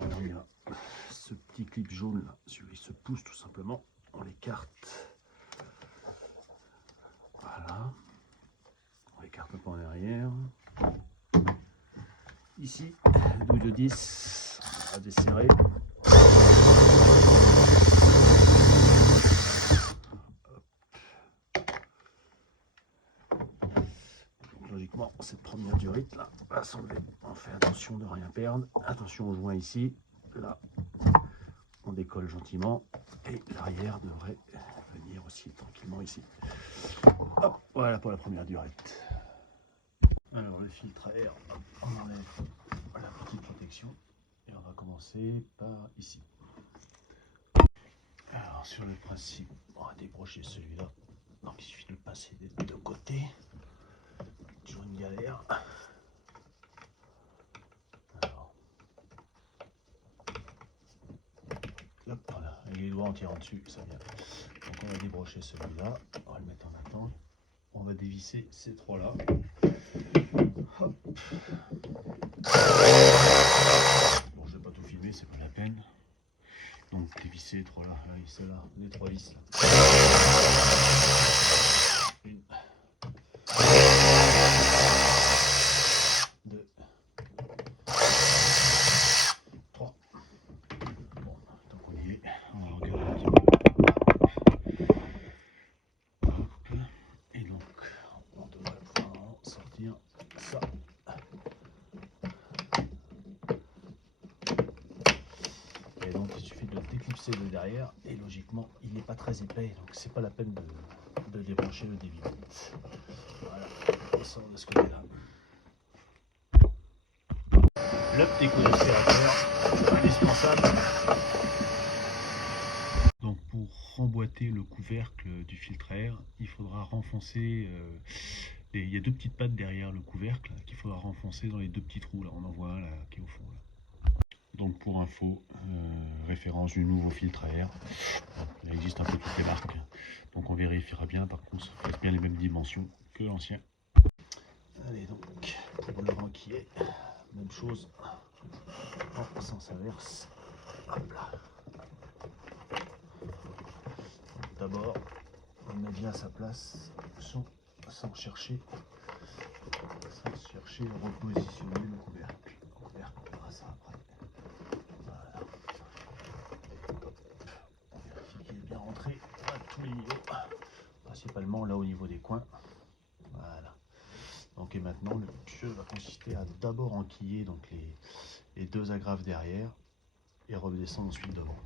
Voilà, il y a ce petit clip jaune là, celui-là il se pousse tout simplement, on l'écarte. Voilà, on l'écarte un peu en arrière. Ici, douille de 10, on va desserrer. Donc, logiquement, cette première durite là va s'enlever. On fait attention de ne rien perdre. Attention au joint ici. Là, on décolle gentiment et l'arrière devrait venir aussi tranquillement ici. Hop, voilà pour la première durite. Alors le filtre à air, on enlève la petite protection et on va commencer par ici. Alors sur le principe, on va débrocher celui-là. Donc il suffit de le passer des deux côtés. Toujours une galère. Alors, hop, voilà, avec les doigts en tirant dessus, ça vient. Donc on va débrocher celui-là, on va le mettre en attente. On va dévisser ces trois-là. Hop. Bon, je vais pas tout filmer, c'est pas la peine. Donc dévisser les trois là, là, celle-là, les trois vis là. Une, deux, trois. Bon, tant qu'on y est, on va regarder un petit peu. Hop. Et donc, on devrait pouvoir sortir ça. Et donc il suffit de le déclipser de derrière et logiquement il n'est pas très épais, donc c'est pas la peine de débrancher le débit. Voilà, on sort de ce côté-là. Le petit coup de serrateur, indispensable. Donc pour remboîter le couvercle du filtre à air, il faudra renfoncer, il y a deux petites pattes derrière le couvercle qu'il faudra renfoncer dans les deux petits trous, là on en voit un là, qui est au fond. Là. Donc pour info, référence du nouveau filtre à air, il existe un peu toutes les marques, donc on vérifiera bien, par contre c'est bien les mêmes dimensions que l'ancien. Allez donc, pour le renquiller, même chose, en sens inverse, hop là. D'abord, on met bien sa place, sans chercher à repositionner le couvercle. On verra ça après. Voilà. On vérifie qu'il est bien rentré à tous les niveaux, principalement là au niveau des coins. Voilà. Donc et maintenant le jeu va consister à d'abord enquiller donc les deux agrafes derrière et redescendre ensuite devant.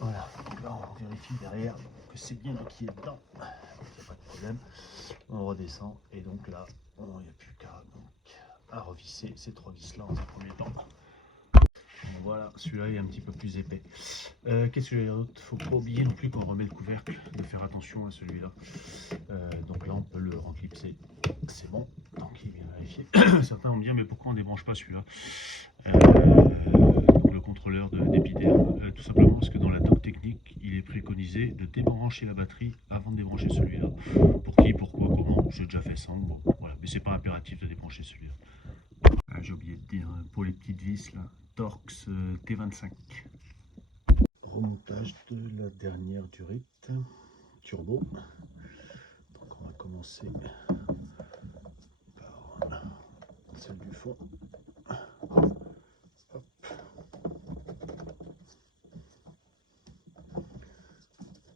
Voilà, donc là on vérifie derrière que c'est bien enquillé dedans, il n'y a pas de problème. On redescend et donc là il n'y a plus qu'à revisser ces trois vis là en un premier temps. Donc voilà, celui-là est un petit peu plus épais. Qu'est-ce que je vais dire d'autre? Faut pas oublier non plus quand on remet le couvercle de faire attention à celui-là. Donc là on peut le reclipser, c'est bon, donc il est bien vérifié. Certains vont me dire mais pourquoi on ne débranche pas celui-là? Donc le contrôleur d'Epidère, tout simplement parce que dans la doc technique il est préconisé de débrancher la batterie avant de débrancher celui-là. Pour qui, pourquoi, comment, j'ai déjà fait ça, bon, voilà, mais c'est pas impératif de débrancher celui-là. Ah, j'ai oublié de dire, pour les petites vis là, Torx T25. Remontage de la dernière durite turbo. Donc on va commencer par celle du fond. Hop.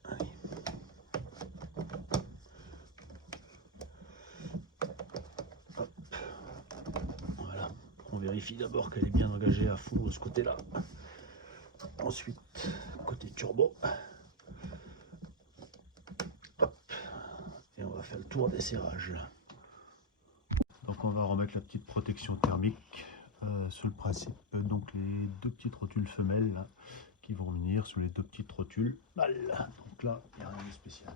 Allez. Hop. Voilà. On vérifie d'abord qu'elle est bien engagée à fond de ce côté-là. Ensuite, côté turbo. Hop. Et on va faire le tour des serrages. Donc on va remettre la petite protection thermique sur le principe, donc les deux petites rotules femelles là, qui vont venir sur les deux petites rotules mâles. Donc là, il n'y a rien de spécial.